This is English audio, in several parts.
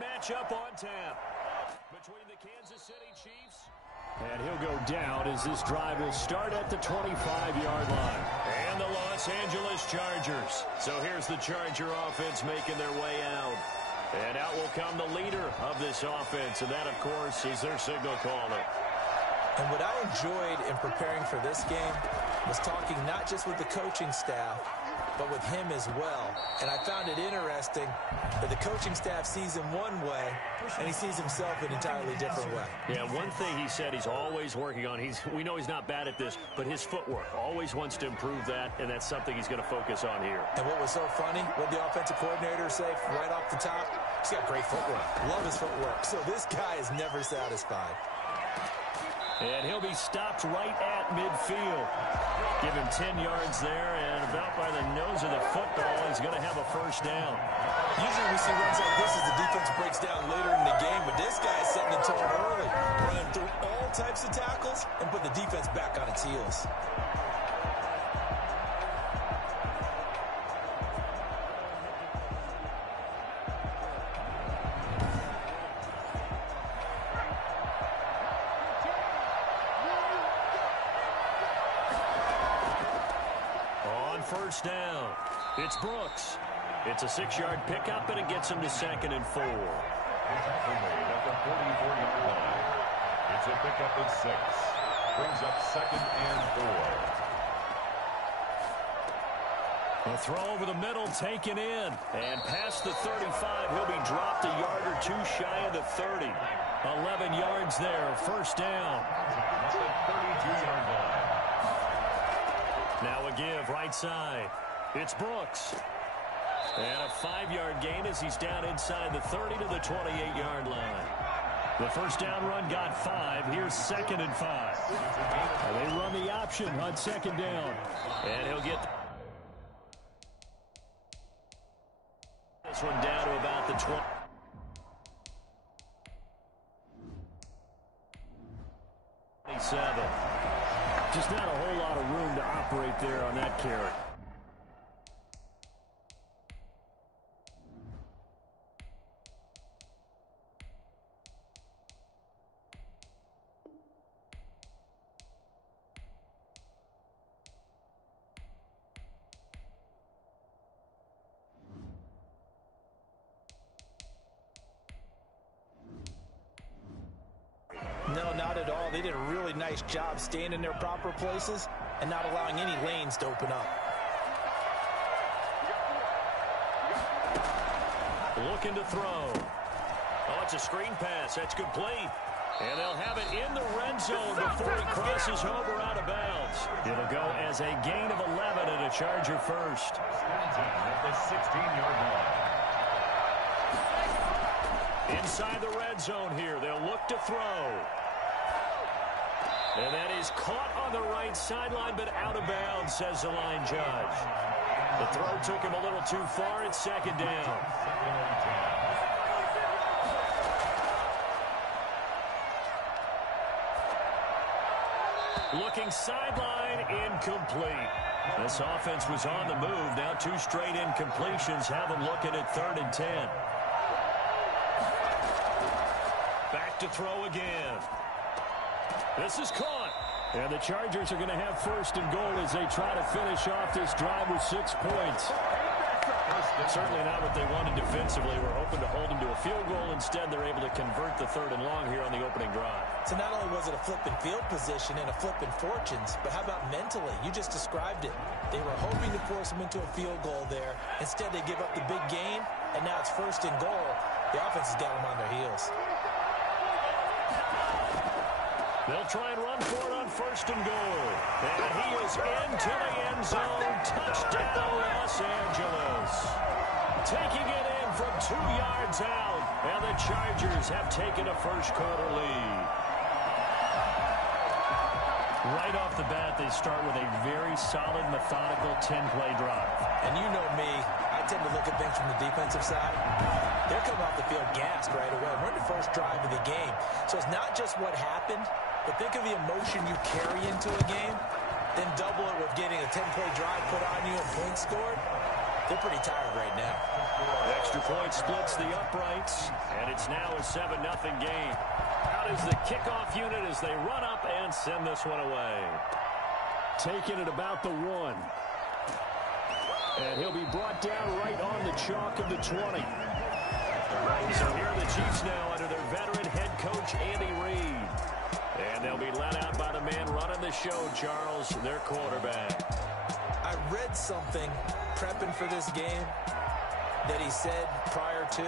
matchup on tap between the Kansas City Chiefs. And he'll go down as this drive will start at the 25-yard line. And the Los Angeles Chargers. So here's the Charger offense making their way out. And out will come the leader of this offense. And that, of course, is their signal caller. And what I enjoyed in preparing for this game was talking not just with the coaching staff, but with him as well. And I found it interesting that the coaching staff sees him one way, and he sees himself an entirely different way. Yeah, one thing he said he's always working on, we know he's not bad at this, but his footwork, always wants to improve that, and that's something he's going to focus on here. And what was so funny, what the offensive coordinator say right off the top, he's got great footwork. Love his footwork. So this guy is never satisfied. And he'll be stopped right at midfield. Give him 10 yards there, and about by the nose of the football, he's going to have a first down. Usually we see runs like this as the defense breaks down later in the game, but this guy is setting the tone early, running through all types of tackles and put the defense back on its heels. First down. It's Brooks. It's a 6-yard pickup, and it gets him to 2nd and 4. At the 44-yard line. It's a pickup of 6. Brings up 2nd and 4. A throw over the middle taken in. And past the 35, he'll be dropped a yard or two shy of the 30. 11 yards there. First down. At the 32-yard line. Now a give right side. It's Brooks. And a 5-yard gain as he's down inside the 30 to the 28-yard line. The first down run got 5. Here's 2nd and 5. And they run the option on 2nd down. And he'll get this one down to about the 20. Just not a whole lot of room to operate there on that carry. No, not at all. They did a really nice job staying in their proper places and not allowing any lanes to open up. Looking to throw. Oh, it's a screen pass. That's complete. And they'll have it in the red zone before he crosses over out of bounds. It'll go as a gain of 11 and a Charger first. At the 16-yard line. Inside the red zone here. They'll look to throw. And that is caught on the right sideline, but out of bounds, says the line judge. The throw took him a little too far. It's 2nd down. Looking sideline, incomplete. This offense was on the move. Now 2 straight incompletions have them looking at 3rd and 10. Back to throw again. This is caught. And the Chargers are going to have 1st and goal as they try to finish off this drive with 6 points. Certainly not what they wanted defensively. We're hoping to hold them to a field goal. Instead, they're able to convert the 3rd and long here on the opening drive. So not only was it a flipping field position and a flipping fortunes, but how about mentally? You just described it. They were hoping to force them into a field goal there. Instead, they give up the big gain, and now it's 1st and goal. The offense has got them on their heels. They'll try and run for it on 1st and goal. And he is into the end zone. Touchdown, Los Angeles. Taking it in from 2 yards out. And the Chargers have taken a first-quarter lead. Right off the bat, they start with a very solid, methodical 10-play drive. And you know me, I tend to look at things from the defensive side. They're coming off the field gassed right away. We're in the first drive of the game. So it's not just what happened, but think of the emotion you carry into a game, then double it with getting a 10-play drive put on you and points scored. they're pretty tired right now. Extra point splits the uprights, and it's now a 7-0 game. Out is the kickoff unit as they run up and send this one away. Taking it about the 1. And he'll be brought down right on the chalk of the 20. So here are the Chiefs now under their veteran head coach, Andy Reid. And they'll be led out by the man running the show, Charles, their quarterback. I read something prepping for this game that he said prior to,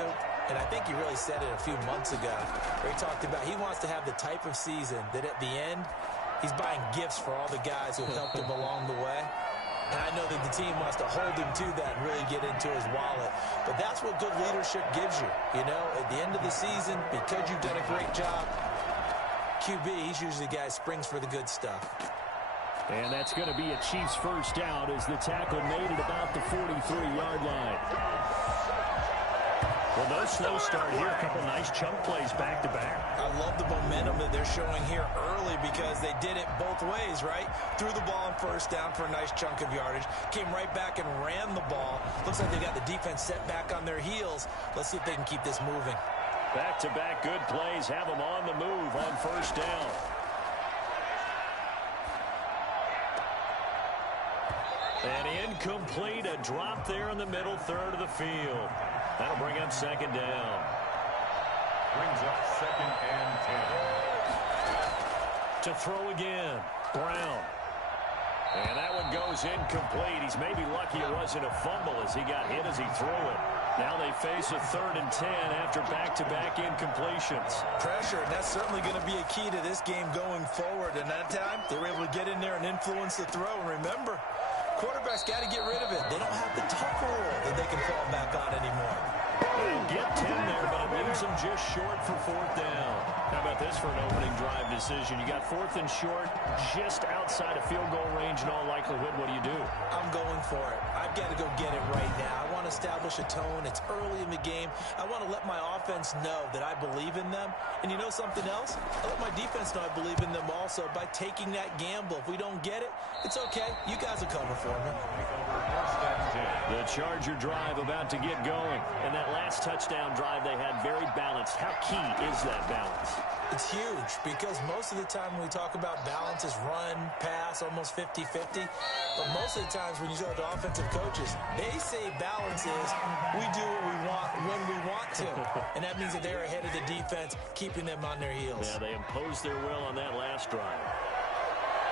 and I think he really said it a few months ago, where he talked about he wants to have the type of season that at the end, he's buying gifts for all the guys who have helped him along the way. And I know that the team wants to hold him to that and really get into his wallet. But that's what good leadership gives you. You know, at the end of the season, because you've done a great job, QB, he's usually the guy who springs for the good stuff. And that's going to be a Chiefs first down as the tackle made at about the 43-yard line. Well, no slow start here. A couple nice chunk plays back-to-back. I love the momentum that they're showing here early because they did it both ways, right? Threw the ball on first down for a nice chunk of yardage. Came right back and ran the ball. Looks like they got the defense set back on their heels. Let's see if they can keep this moving. Back-to-back good plays have them on the move on first down. And incomplete, a drop there in the middle third of the field. That'll bring up second down. Brings up 2nd and 10. To throw again, Brown. And that one goes incomplete. He's maybe lucky it wasn't a fumble as he got hit as he threw it. Now they face a 3rd and 10 after back-to-back incompletions. Pressure, and that's certainly going to be a key to this game going forward. And that time, they were able to get in there and influence the throw. And remember, quarterbacks got to get rid of it. They don't have the tuck rule that they can fall back on anymore. They'll get 10 there, but it leaves them just short for 4th down. How about this for an opening drive decision? You got 4th and short, just outside of field goal range in all likelihood. What do you do? I'm going for it. I've got to go get it right now. I want to establish a tone. It's early in the game. I want to let my offense know that I believe in them. And you know something else? I let my defense know I believe in them also by taking that gamble. If we don't get it, it's okay. You guys will cover for me. The Charger drive about to get going. And that last touchdown drive they had very balanced. How key is that balance? It's huge because most of the time when we talk about balance is run, pass, almost 50-50. But most of the times when you talk to offensive coaches, they say balance is we do what we want when we want to. And that means that they're ahead of the defense, keeping them on their heels. Yeah, they imposed their will on that last drive.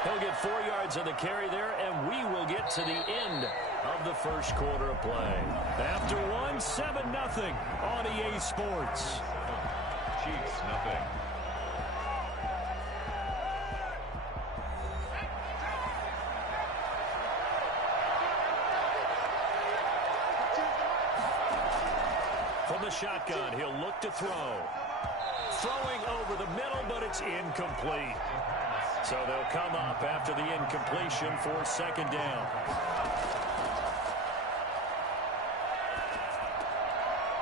He'll get 4 yards on the carry there, and we will get to the end of the first quarter of play. After 7-0 on EA Sports. Chiefs, nothing. From the shotgun, he'll look to throw. Throwing over the middle, but it's incomplete. So they'll come up after the incompletion for 2nd down.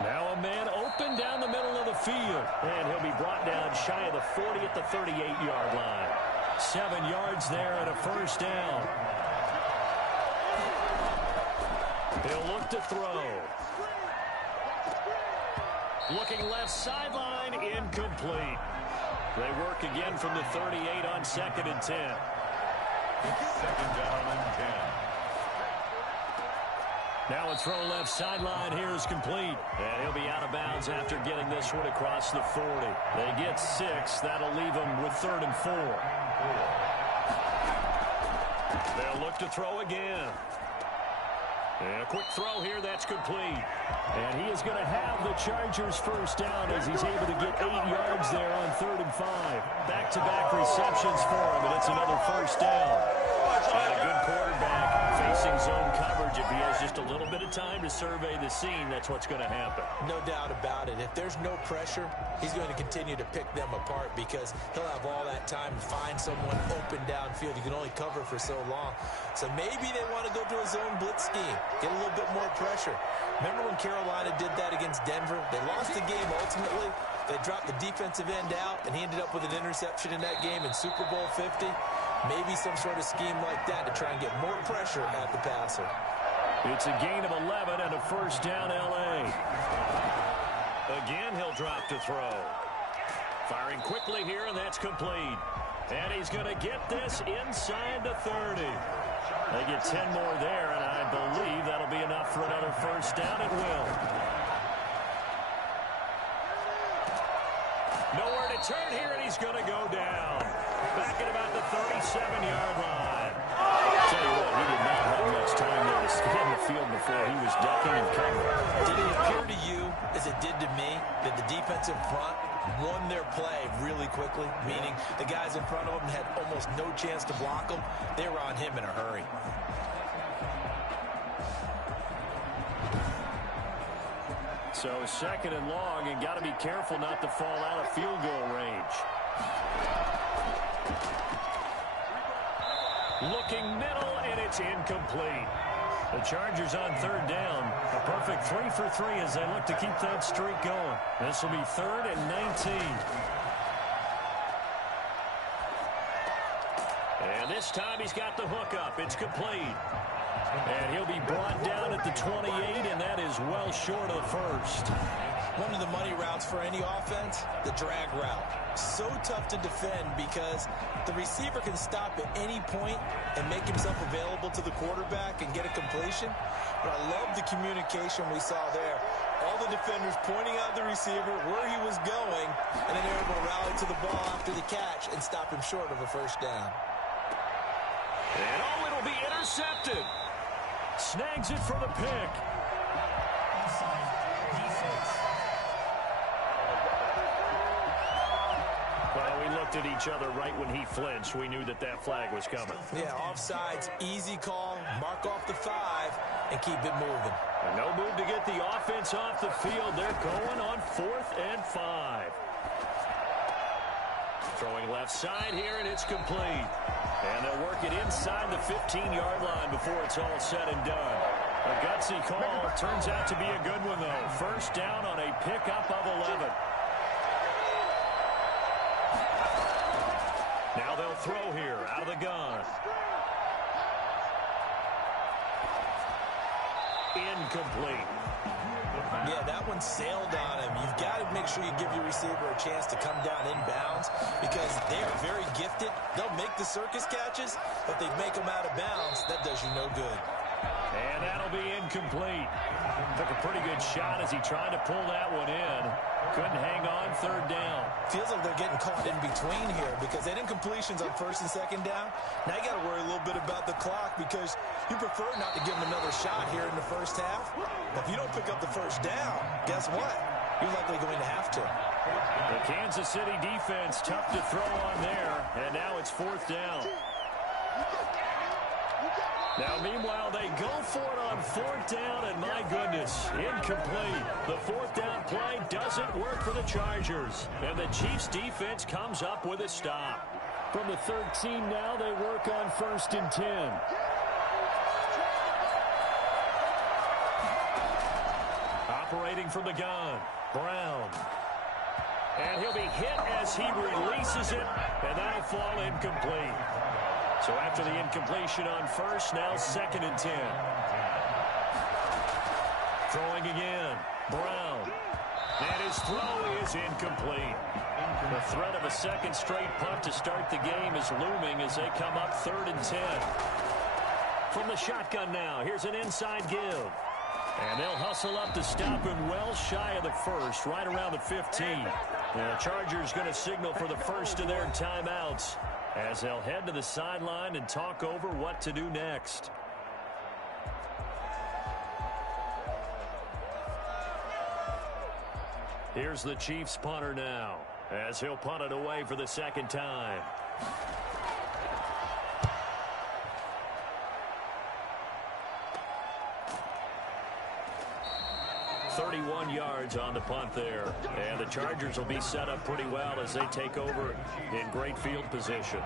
Now a man open down the middle of the field. And he'll be brought down shy of the 40 at the 38-yard line. 7 yards there and a first down. He'll look to throw. Looking left sideline, incomplete. They work again from the 38 on 2nd and 10. 2nd down and 10. Now a throw left sideline here is complete. And he'll be out of bounds after getting this one across the 40. They get 6. That'll leave them with 3rd and 4. They'll look to throw again. And a quick throw here, that's complete. And he is going to have the Chargers first down as he's able to get 8 yards there on 3rd and 5. Back-to-back receptions for him, and it's another first down. And a good quarterback facing zone coverage. If he has just a little bit of time to survey the scene, that's what's going to happen. No doubt about it. If there's no pressure, he's going to continue to pick them apart because he'll have all that time to find someone open downfield. You can only cover for so long. So maybe they want to go to a zone blitz scheme, get a little bit more pressure. Remember when Carolina did that against Denver? They lost the game ultimately. They dropped the defensive end out, and he ended up with an interception in that game in Super Bowl 50. Maybe some sort of scheme like that to try and get more pressure at the passer. It's a gain of 11 and a first down, L.A. Again, he'll drop to throw. Firing quickly here, and that's complete. And he's going to get this inside the 30. They get 10 more there, and I believe that'll be enough for another first down. It will. Nowhere to turn here, and he's going to go down. Back at about the 37-yard line. I'll tell you what, he did not have much time there to stay in the field before he was ducking and covering. Did it appear to you, as it did to me, that the defensive front won their play really quickly, meaning the guys in front of them had almost no chance to block them? They were on him in a hurry. So second and long, and got to be careful not to fall out of field goal range. Looking middle, and it's incomplete. The Chargers on third down. A perfect 3 for 3 as they look to keep that streak going. This will be 3rd and 19. And this time he's got the hook up. It's complete. And he'll be brought down at the 28, and that is well short of the first. One of the money routes for any offense, the drag route. So tough to defend because the receiver can stop at any point and make himself available to the quarterback and get a completion. But I love the communication we saw there. All the defenders pointing out the receiver, where he was going, and then they're able to rally to the ball after the catch and stop him short of a first down. And oh, it'll be intercepted. Snags it for the pick. Well, we looked at each other right when he flinched. We knew that that flag was coming. Yeah, offsides, easy call, mark off the 5, and keep it moving. And no move to get the offense off the field. They're going on 4th and 5. Throwing left side here, and it's complete. And they'll work it inside the 15-yard line before it's all said and done. A gutsy call turns out to be a good one, though. First down on a pickup of 11. Now they'll throw here out of the gun. Incomplete. Yeah, that one sailed on him. You've got to make sure you give your receiver a chance to come down inbounds because they are very gifted. They'll make the circus catches, but they make them out of bounds. That does you no good. And that'll be incomplete. Took a pretty good shot as he tried to pull that one in. Couldn't hang on third down. Feels like they're getting caught in between here because they had incompletions on first and second down. Now you got to worry a little bit about the clock because you prefer not to give them another shot here in the first half. But if you don't pick up the first down, guess what? You're likely going to have to. The Kansas City defense tough to throw on there, and now it's 4th down. Now, meanwhile, they go for it on 4th down, and my goodness, incomplete. The 4th down play doesn't work for the Chargers, and the Chiefs' defense comes up with a stop. From the 13 now, they work on 1st and 10. Operating from the gun, Brown. And he'll be hit as he releases it, and that'll fall incomplete. So after the incompletion on first, now 2nd and 10. Throwing again, Brown. And his throw is incomplete. The threat of a second straight punt to start the game is looming as they come up 3rd and 10. From the shotgun now, here's an inside give. And they'll hustle up to stop him well shy of the first, right around the 15. The Chargers going to signal for the first of their timeouts as they'll head to the sideline and talk over what to do next. Here's the Chiefs punter now as he'll punt it away for the second time. 31 yards on the punt there. And the Chargers will be set up pretty well as they take over in great field position.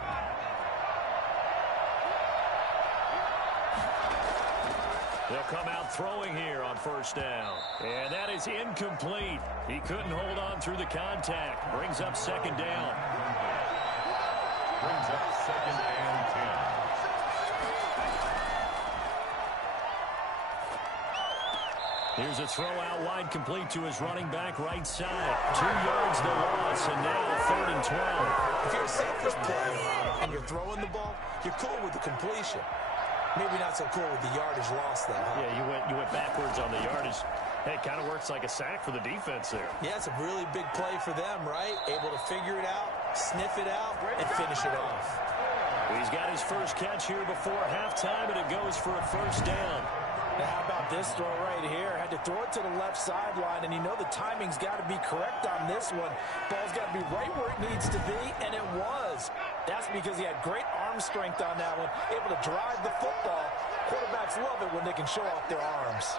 They'll come out throwing here on first down. And that is incomplete. He couldn't hold on through the contact. Brings up second down. Brings up 2nd and 10. Here's a throw out wide, complete to his running back right side. 2 yards the loss, and now 3rd and 12. If you're a selfish player and you're throwing the ball, you're cool with the completion. Maybe not so cool with the yardage loss, though, huh? Yeah, you went backwards on the yardage. Hey, it kind of works like a sack for the defense there. Yeah, it's a really big play for them, right? Able to figure it out, sniff it out, and finish it off. He's got his first catch here before halftime, and it goes for a first down. Now, how about this throw right here? Had to throw it to the left sideline, and you know the timing's got to be correct on this one. Ball's got to be right where it needs to be, and it was. That's because he had great arm strength on that one, able to drive the football. Quarterbacks love it when they can show off their arms.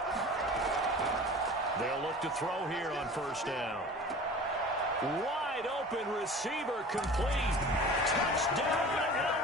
They'll look to throw here on first down. Wide open receiver, complete. Touchdown, LA!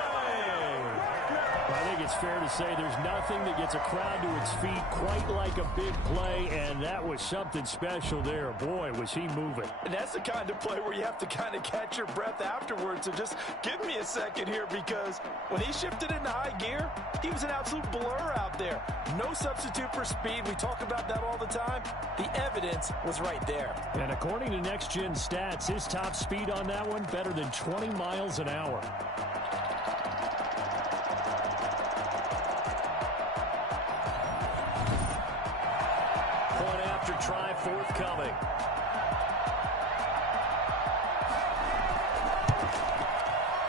I think it's fair to say there's nothing that gets a crowd to its feet quite like a big play, and that was something special there. Boy, was he moving. And that's the kind of play where you have to kind of catch your breath afterwards. So just give me a second here, because when he shifted into high gear, he was an absolute blur out there. No substitute for speed. We talk about that all the time. The evidence was right there. And according to Next Gen Stats, his top speed on that one, better than 20 miles an hour. Try forthcoming.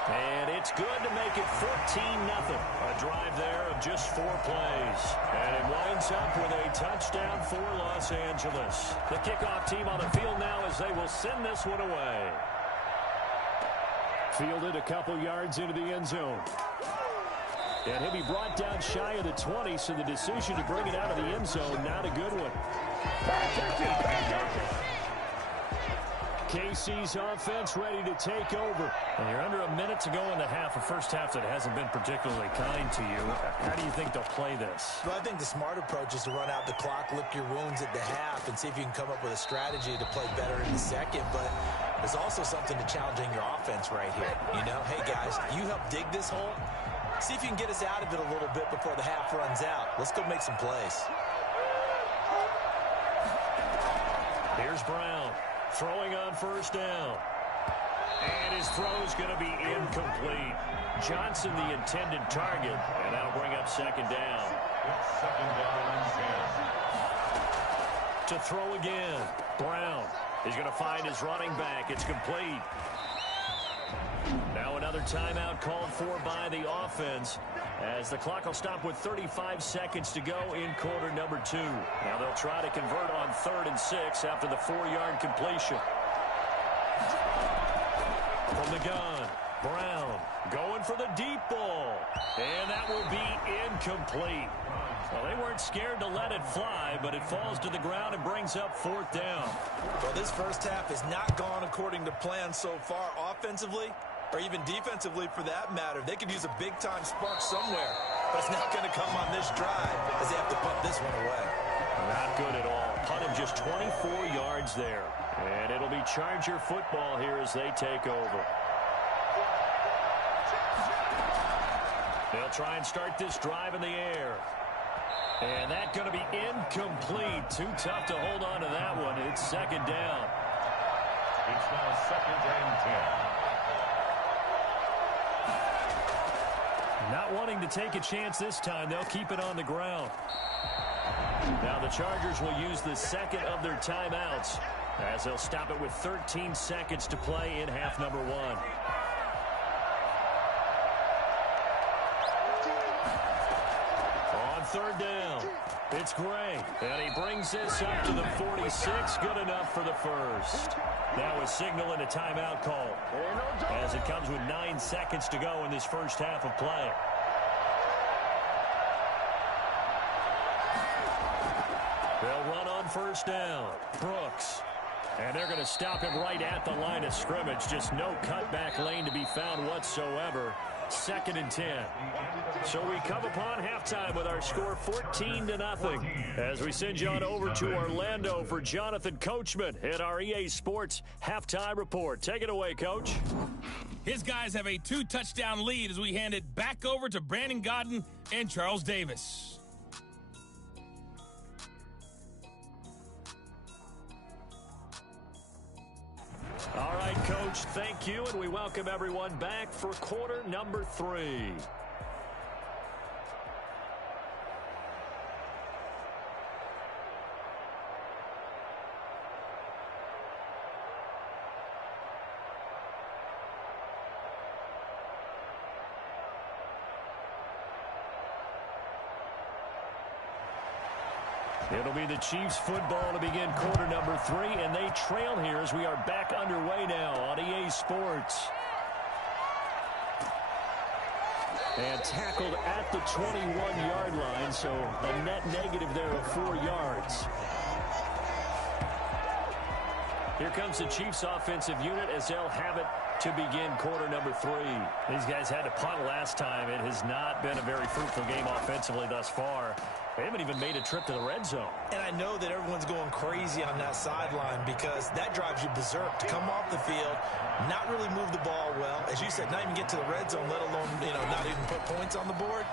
And it's good to make it 14-0. A drive there of just 4 plays. And it winds up with a touchdown for Los Angeles. The kickoff team on the field now as they will send this one away. Fielded a couple yards into the end zone. And he'll be brought down shy of the 20, so the decision to bring it out of the end zone, not a good one. KC's offense ready to take over. And you're under a minute to go in the half, a first half that hasn't been particularly kind to you. How do you think they'll play this? Well, I think the smart approach is to run out the clock, lick your wounds at the half, and see if you can come up with a strategy to play better in the second. But there's also something to challenging your offense right here. You know, hey, guys, you help dig this hole. See if you can get us out of it a little bit before the half runs out. Let's go make some plays. Here's Brown throwing on first down. And his throw's going to be incomplete. Johnson, the intended target, and that'll bring up second down. It's second down and 10. To throw again, Brown. He's going to find his running back. It's complete. Now another timeout called for by the offense, as the clock will stop with 35 seconds to go in quarter number 2. Now they'll try to convert on 3rd and 6 after the 4-yard completion. From the gun, Brown going for the deep ball. And that will be incomplete. Well, they weren't scared to let it fly, but it falls to the ground and brings up 4th down. Well, this first half has not gone according to plan so far offensively, or even defensively for that matter. They could use a big-time spark somewhere, but it's not going to come on this drive as they have to punt this one away. Not good at all. Punt him just 24 yards there. And it'll be Charger football here as they take over. They'll try and start this drive in the air. And that's going to be incomplete. Too tough to hold on to that one. It's second down. It's now second and 10. Not wanting to take a chance this time, they'll keep it on the ground. Now the Chargers will use the second of their timeouts as they'll stop it with 13 seconds to play in half number 1. On 3rd down, it's Gray, and he brings this up to the 46, good enough for the first. Now a signal and a timeout call as it comes with 9 seconds to go in this first half of play. They'll run on first down. Brooks. And they're going to stop him right at the line of scrimmage. Just no cutback lane to be found whatsoever. 2nd and 10. So we come upon halftime with our score 14-0. As we send you on over to Orlando for Jonathan Coachman at our EA Sports Halftime Report. Take it away, Coach. His guys have a 2-touchdown lead as we hand it back over to Brandon Godden and Charles Davis. right, Coach, thank you, and we welcome everyone back for quarter number 3. It'll be the Chiefs football to begin quarter number 3, and they trail here as we are back underway now on EA Sports. And tackled at the 21-yard line, so a net negative there of 4 yards. Here comes the Chiefs offensive unit as they'll have it to begin quarter number 3. These guys had to punt last time. It has not been a very fruitful game offensively thus far. They haven't even made a trip to the red zone. And I know that everyone's going crazy on that sideline because that drives you berserk to come off the field, not really move the ball well. As you said, not even get to the red zone, let alone, not even put points on the board.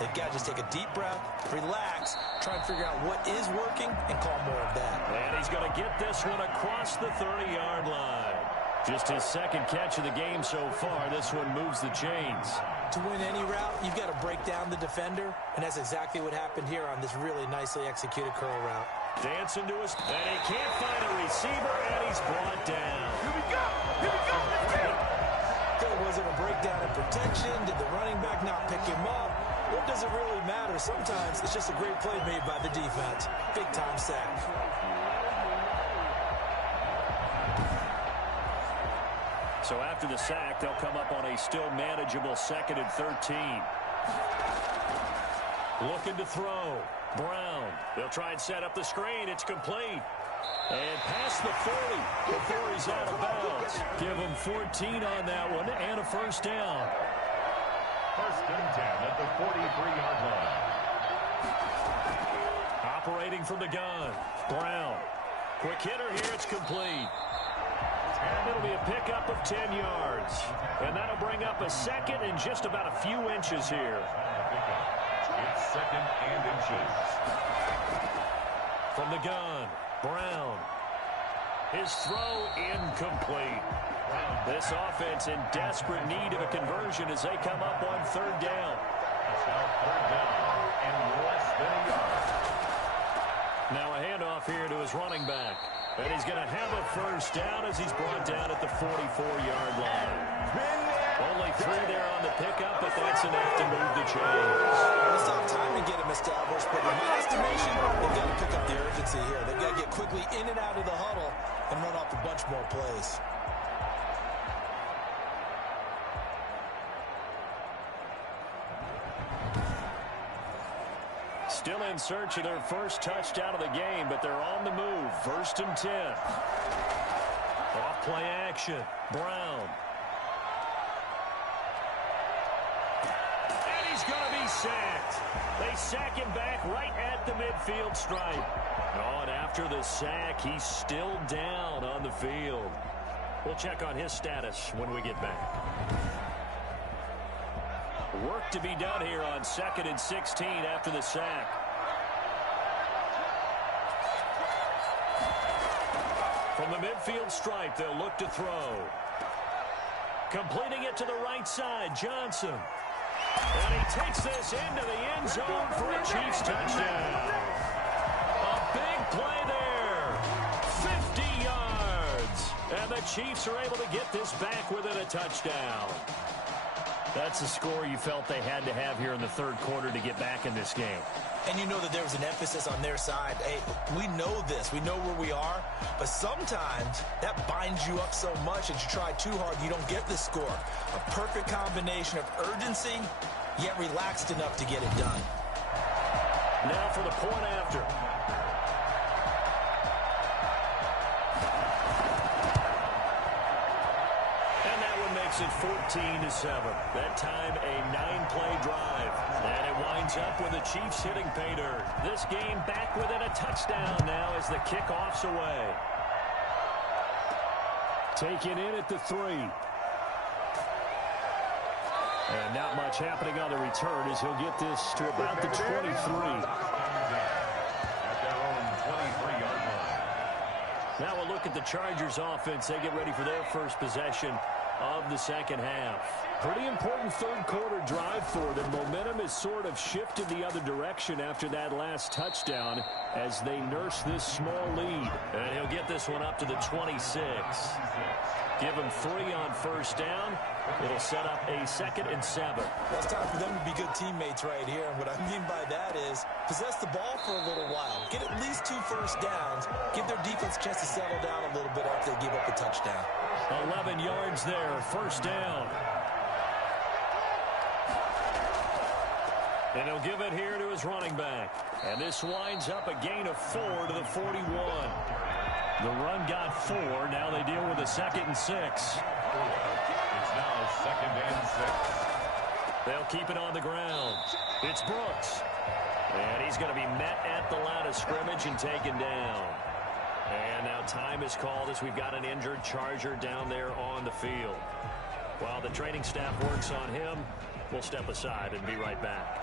They've got to just take a deep breath, relax, try and figure out what is working, and call more of that. And he's going to get this one across the 30-yard line. Just his second catch of the game so far. This one moves the chains. To win any route, you've got to break down the defender, and that's exactly what happened here on this really nicely executed curl route. Dancing to his, and he can't find a receiver, and he's brought down. Here we go! Here we go! Let's get it! Was it a breakdown in protection? Did the running back not pick him up? What does it really matter? Sometimes it's just a great play made by the defense. Big-time sack. So after the sack, they'll come up on a still manageable 2nd and 13. Looking to throw. Brown. They'll try and set up the screen. It's complete. And past the 40 before he's out of bounds. Give him 14 on that one and a first down. First and 10 at the 43-yard line. Operating from the gun. Brown. Quick hitter here. It's complete. And it'll be a pickup of 10 yards. And that'll bring up a second and just about a few inches here. It's 2nd and inches. From the gun, Brown. His throw incomplete. This offense in desperate need of a conversion as they come up on 3rd down. It's now 3rd down and less than a yard. Now a handoff here to his running back. And he's going to have a first down as he's brought down at the 44-yard line. Only 3 there on the pickup, but that's enough to move the chains. It's not time to get him established, but in my estimation, they've got to pick up the urgency here. They've got to get quickly in and out of the huddle and run off a bunch more plays. Still in search of their first touchdown of the game, but they're on the move. 1st and 10. Off play action. Brown. And he's going to be sacked. They sack him back right at the midfield stripe. Oh, and after the sack, he's still down on the field. We'll check on his status when we get back. Work to be done here on 2nd and 16 after the sack. From the midfield stripe, they'll look to throw. Completing it to the right side, Johnson. And he takes this into the end zone for a Chiefs touchdown. A big play there. 50 yards. And the Chiefs are able to get this back within a touchdown. That's the score you felt they had to have here in the 3rd quarter to get back in this game. And you know that there was an emphasis on their side. Hey, we know this. We know where we are. But sometimes that binds you up so much that you try too hard, you don't get the score. A perfect combination of urgency, yet relaxed enough to get it done. Now for the point after. It 14-7. That time a 9-play drive. And it winds up with the Chiefs hitting pay dirt. This game back within a touchdown now as the kickoff's away. Taken in at the 3. And not much happening on the return as he'll get this to about the 23. At their own 23-yard line. Now we'll look at the Chargers offense. They get ready for their first possession of the second half. Pretty important third-quarter drive for them. Momentum has sort of shifted the other direction after that last touchdown as they nurse this small lead. And he'll get this one up to the 26. Give him 3 on first down. It'll set up a 2nd and 7. Well, it's time for them to be good teammates right here. And what I mean by that is possess the ball for a little while. Get at least 2 first downs. Give their defense a chance to settle down a little bit after they give up a touchdown. 11 yards there, first down. And he'll give it here to his running back. And this winds up a gain of 4 to the 41. The run got 4. Now they deal with a 2nd and 6. It's now 2nd and 6. They'll keep it on the ground. It's Brooks. And he's going to be met at the line of scrimmage and taken down. And now time is called as we've got an injured Charger down there on the field. While the training staff works on him, we'll step aside and be right back.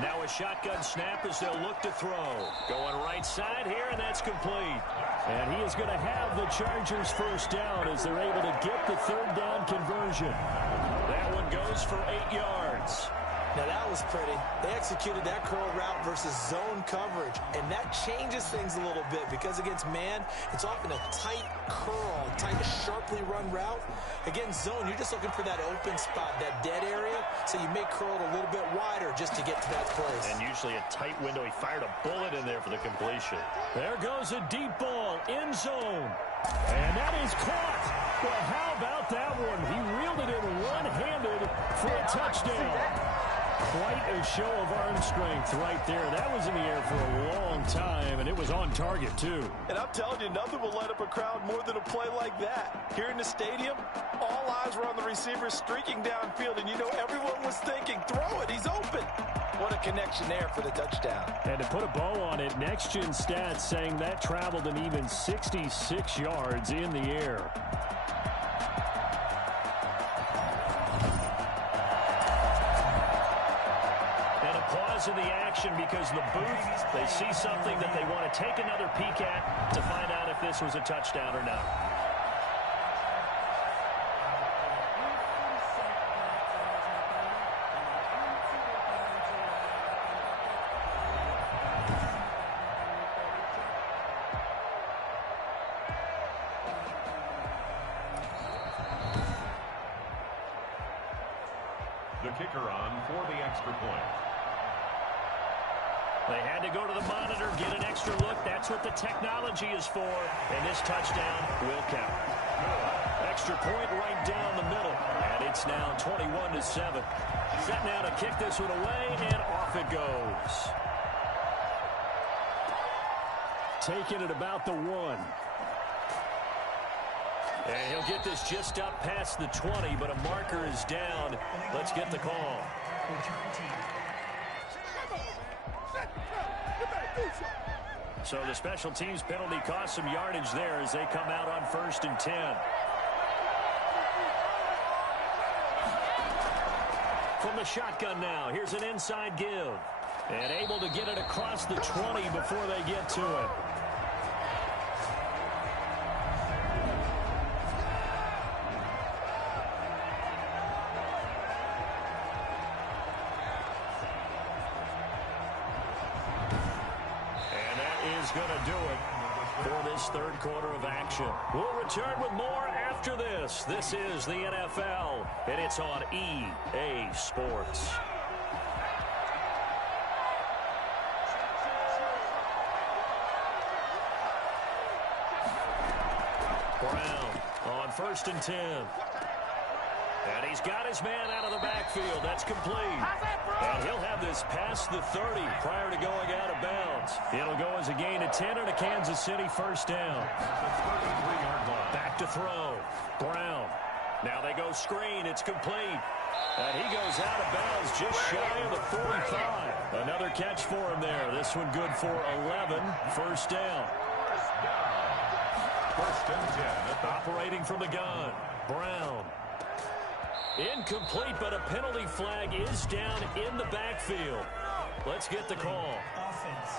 Now a shotgun snap as they'll look to throw. Going right side here, and that's complete. And he is going to have the Chargers first down as they're able to get the third down conversion. That one goes for 8 yards. Now that was pretty. They executed that curl route versus zone coverage, and that changes things a little bit because against man, it's often a tight curl, tight, sharply run route. Against zone, you're just looking for that open spot, that dead area, so you may curl it a little bit wider just to get to that place. And usually a tight window. He fired a bullet in there for the completion. There goes a deep ball, end zone. And that is caught. Well, how about that one? He reeled it in one-handed for a touchdown. Quite a show of arm strength right there. That was in the air for a long time, and it was on target, too. And I'm telling you, nothing will light up a crowd more than a play like that. Here in the stadium, all eyes were on the receiver streaking downfield, and you know everyone was thinking, throw it, he's open. What a connection there for the touchdown. And to put a bow on it, Next Gen Stats saying that traveled an even 66 yards in the air. In the action because the booth, they see something that they want to take another peek at to find out if this was a touchdown or not. The kicker on for the extra point. They had to go to the monitor, get an extra look. That's what the technology is for. And this touchdown will count. Extra point right down the middle. And it's now 21-7. Set now to kick this one away, and off it goes. Taking it about the 1. And he'll get this just up past the 20, but a marker is down. Let's get the call. So the special teams penalty cost some yardage there as they come out on 1st and 10. From the shotgun now, here's an inside give. And able to get it across the 20 before they get to it. Going to do it for this third quarter of action. We'll return with more after this. This is the NFL, and it's on EA Sports. Brown on 1st and 10. And he's got his man out of the backfield. That's complete. And he'll have this past the 30 prior to going out of bounds. It'll go as a gain of 10 and a Kansas City first down. Back to throw. Brown. Now they go screen. It's complete. And he goes out of bounds just shy of the 45. Another catch for him there. This one good for 11. First down. 1st and 10. Operating from the gun. Brown. Incomplete, but a penalty flag is down in the backfield. Let's get the call. Offense.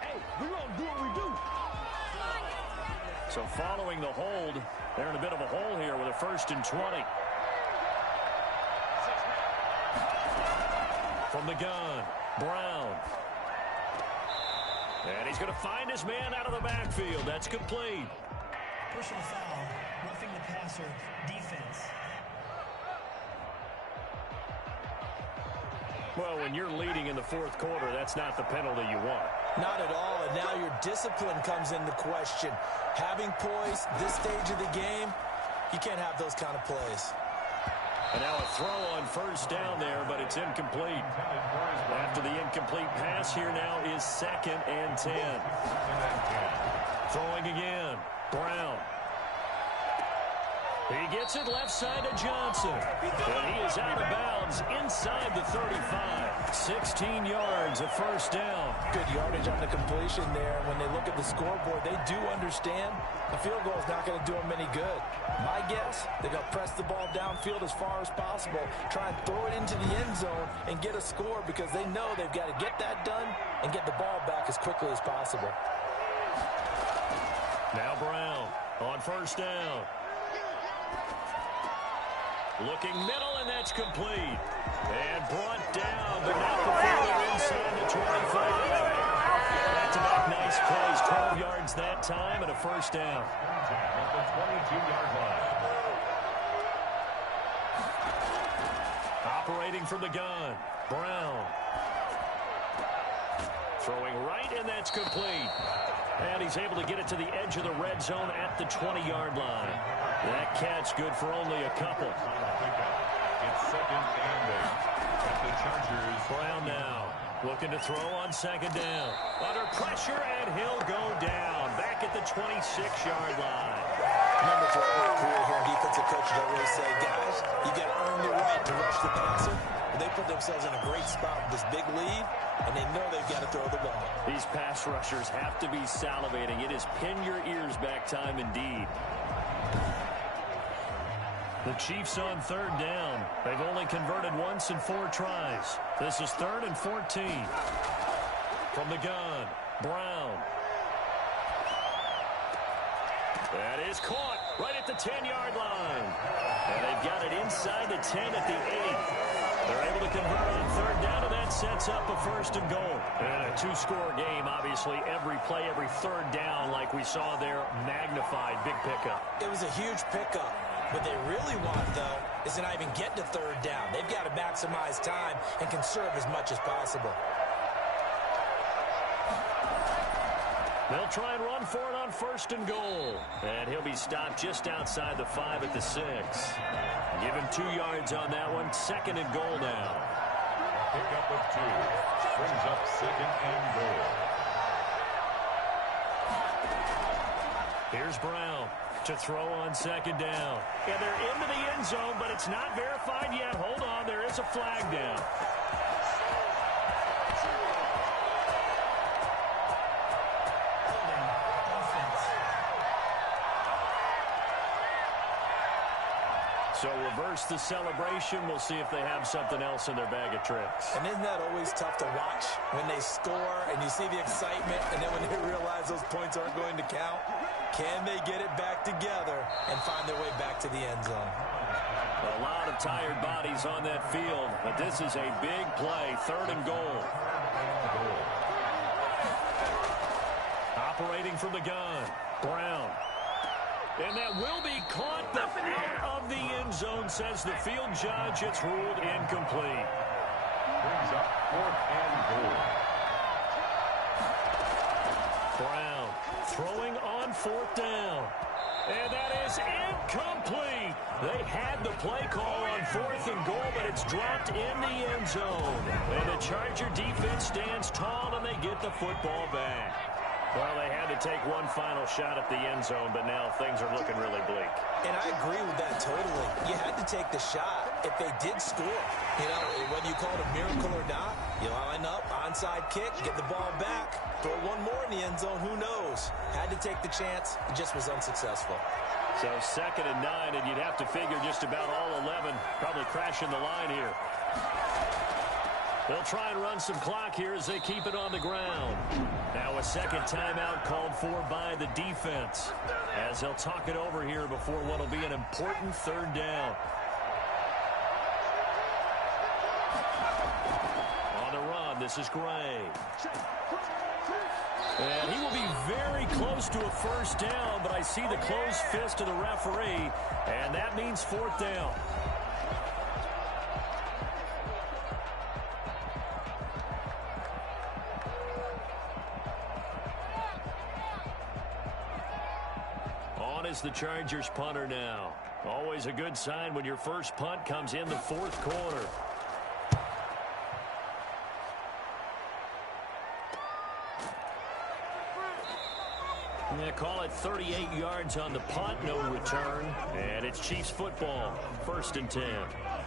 Hey, we're going to do what we do. So following the hold, they're in a bit of a hole here with a 1st and 20. From the gun, Brown. And he's going to find his man out of the backfield. That's complete. Personal foul, roughing the passer, defense. Well, when you're leading in the 4th quarter, that's not the penalty you want. Not at all, and now your discipline comes into question. Having poise this stage of the game, you can't have those kind of plays. And now a throw on 1st down there, but it's incomplete. After the incomplete pass, here now is 2nd and 10. Throwing again, Brown. He gets it left side to Johnson. And he is out of bounds inside the 35. 16 yards, a 1st down. Good yardage on the completion there. When they look at the scoreboard, they do understand a field goal is not going to do them any good. My guess, they're going to press the ball downfield as far as possible, try and throw it into the end zone and get a score because they know they've got to get that done and get the ball back as quickly as possible. Now Brown on 1st down. Looking middle, and that's complete. And brought down, but not before they're inside the 25. Back-to-back nice plays, 12 yards that time, and a 1st down. At the 22-yard line. Operating from the gun, Brown. Throwing right, and that's complete. And he's able to get it to the edge of the red zone at the 20-yard line. That catch good for only a couple. It's 2nd and 8. At the Chargers. Brown now looking to throw on 2nd down. Under pressure, and he'll go down. Back at the 26-yard line. Remember, throughout my career here, defensive coaches always say, guys, you got to earn the right to rush the passer. But they put themselves in a great spot with this big lead, and they know they've got to throw the ball. These pass rushers have to be salivating. It is pin your ears back time indeed. The Chiefs on 3rd down. They've only converted once in 4 tries. This is 3rd and 14. From the gun, Brown. That is caught right at the 10-yard line. And they've got it inside the 10 at the 8. They're able to convert on 3rd down, and that sets up a 1st and goal. And a 2-score game, obviously. Every play, every 3rd down, like we saw there, magnified. Big pickup. It was a huge pickup. What they really want, though, is to not even get to 3rd down. They've got to maximize time and conserve as much as possible. They'll try and run for it on 1st and goal. And he'll be stopped just outside the 5 at the 6. Give him 2 yards on that one. 2nd and goal now. Pickup of 2. Brings up 2nd and goal. Here's Brown to throw on 2nd down. And they're into the end zone, but it's not verified yet. Hold on, there is a flag down. So reverse the celebration. We'll see if they have something else in their bag of tricks. And isn't that always tough to watch when they score and you see the excitement, and then when they realize those points aren't going to count? Can they get it back together and find their way back to the end zone? A lot of tired bodies on that field, but this is a big play. 3rd and goal. Operating from the gun, Brown. And that will be caught, but out of the end zone, says the field judge. It's ruled incomplete. Brings up 4th and goal. Brown throwing on 4th down. And that is incomplete. They had the play call on 4th and goal, but it's dropped in the end zone. And the Charger defense stands tall, and they get the football back. Well, they had to take one final shot at the end zone, but now things are looking really bleak. And I agree with that totally. You had to take the shot if they did score. You know, whether you call it a miracle or not, you line up, onside kick, get the ball back, throw one more in the end zone, who knows? Had to take the chance, it just was unsuccessful. So 2nd and 9, and you'd have to figure just about all 11 probably crashing the line here. They'll try and run some clock here as they keep it on the ground. Now a second timeout called for by the defense, as they'll talk it over here before what will be an important third down. On the run, this is Gray. And he will be very close to a first down, but I see the closed fist of the referee, and that means fourth down. On is the Chargers punter now. Always a good sign when your first punt comes in the fourth quarter. They call it 38 yards on the punt, no return. And it's Chiefs football, 1st and 10.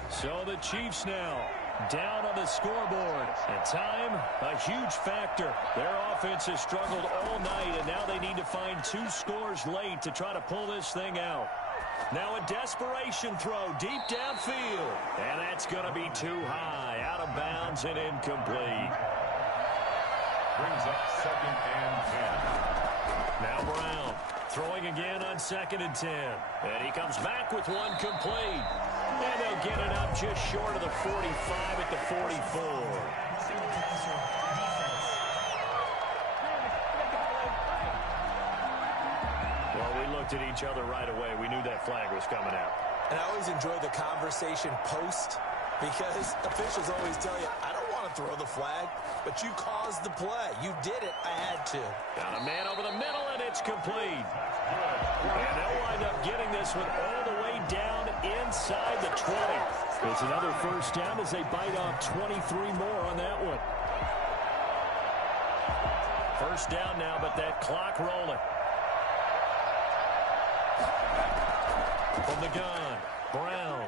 So the Chiefs now down on the scoreboard. And time, a huge factor. Their offense has struggled all night, and now they need to find 2 scores late to try to pull this thing out. Now a desperation throw deep downfield. And that's going to be too high, out of bounds and incomplete. Brings up 2nd and 10. Now Brown throwing again on 2nd and 10. And he comes back with one complete. And they'll get it up just short of the 45 at the 44. Well, we looked at each other right away. We knew that flag was coming out. And I always enjoy the conversation post, because officials always tell you, I don't want to throw the flag, but you caused the play. You did it. I had to. Got a man over the middle, and it's complete. And they'll wind up getting this one all the way down inside the 20. It's another first down as they bite off 23 more on that one. First down now, but that clock rolling. From the gun, Brown.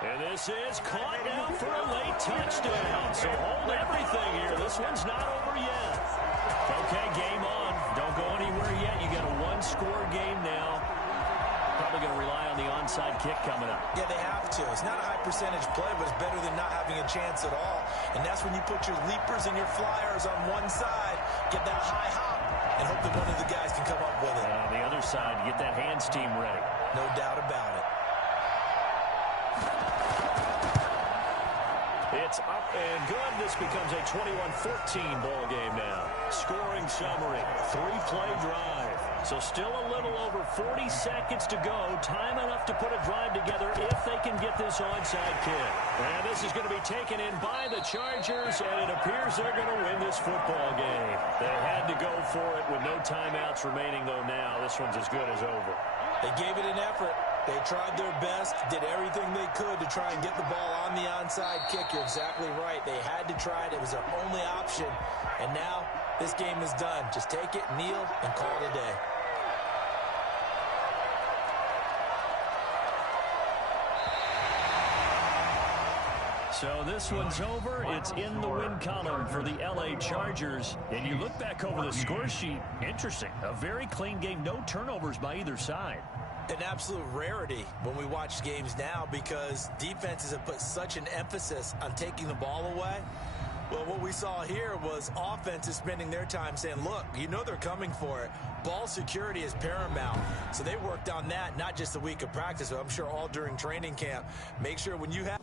And this is caught now for a late touchdown. So hold everything here. This one's not over yet. Okay, game on. Don't go anywhere yet. You got a one-score game now. Probably going to rely on the onside kick coming up. Yeah, they have to. It's not a high percentage play, but it's better than not having a chance at all. And that's when you put your leapers and your flyers on one side, get that high hop, and hope that one of the guys can come up with it. And on the other side, get that hands team ready. No doubt about it. It's up and good. This becomes a 21-14 ball game now. Scoring summary, 3-play drive. So still a little over 40 seconds to go. Time enough to put a drive together if they can get this onside kick. And this is going to be taken in by the Chargers, and it appears they're going to win this football game. They had to go for it with no timeouts remaining, though now. This one's as good as over. They gave it an effort. They tried their best, did everything they could to try and get the ball on the onside kick. You're exactly right. They had to try it. It was their only option. And now this game is done. Just take it, kneel, and call it a day. So this one's over. It's in the win column for the LA Chargers. And you look back over the score sheet. Interesting. A very clean game. No turnovers by either side. An absolute rarity when we watch games now, because defenses have put such an emphasis on taking the ball away. Well, what we saw here was offenses spending their time saying, look, you know they're coming for it. Ball security is paramount. So they worked on that, not just a week of practice, but I'm sure all during training camp. Make sure when you have